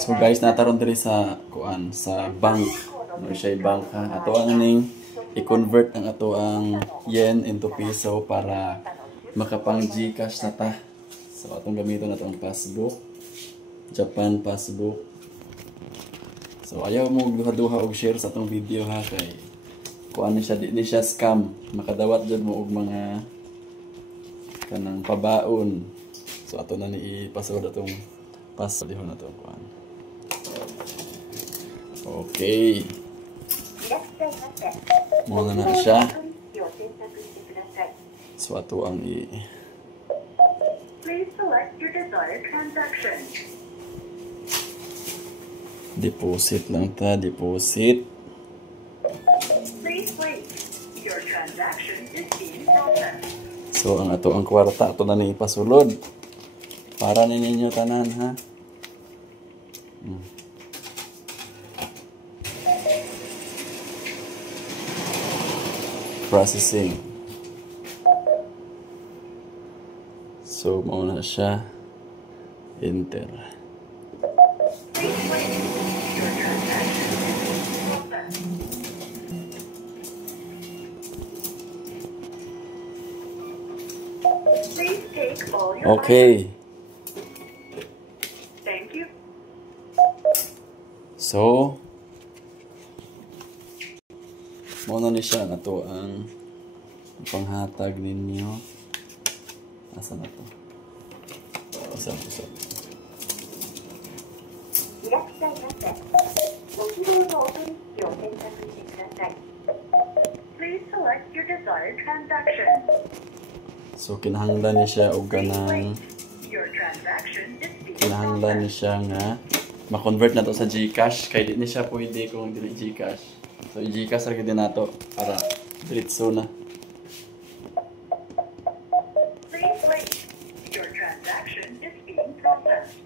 So guys, nataron diri sa kuan sa bank. No siya bank ha. Ato ang ning i-convert ang ato ang yen into piso para makapang GCash na ta. So atong gamiton nato ang passbook. Japan passbook. So ayaw mo duha-duha og share sa atong video ha kay kuan ni siya di siya scam. Makadawat jud mo og mga kanang pabaon. So ato na ni i-password atong password na to kuan. Okay. Muna na siya. So ato ang Please select your desired transaction. Deposit lang ta, deposit. Please wait. Your transaction is being processed. So ang ato ang kwarta ato na ni ipasulod. Para ninyo tanan ha. Processing. So mauna siya. Enter. Please wait. Your transaction is being processed. Please take all your Okay. items. Thank you. So mauna ni siya na to ang panghatag ninyo. Asa na to? Isa. Please select your desired transaction. So kinahanglan ni siya og Please ganang wait. Your transaction is being kinahanglan ni processed. siya nga ma-convert na to sa GCash kay di ni siya pwede kung dili GCash. So i-GCash ra gyud nato para diretso na. Please wait. Your transaction is being processed.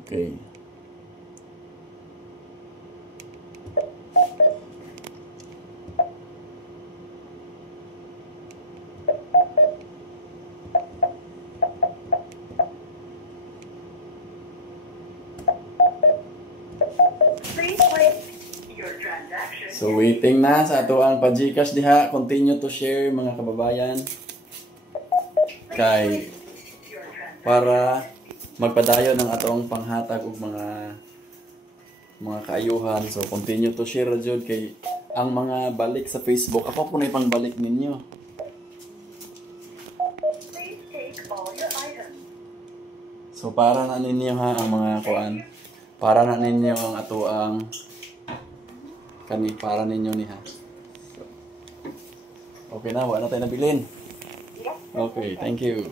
Okay. Please wait. Your transaction. So waiting na sa ato ang pa-GCash diha. Continue to share mga kababayan kay Your transaction. para magpadayon ng atong panghatag og mga kaayuhan. So continue to share jud kay ang mga balik sa Facebook ako po na ipangbalik ninyo. Please take all your items. So para na ninyo ha ang mga kuan. Para na ninyo ang ato ang para ninyo ni ha. So, okay na, wala na tayo nabilin. Okay, thank you.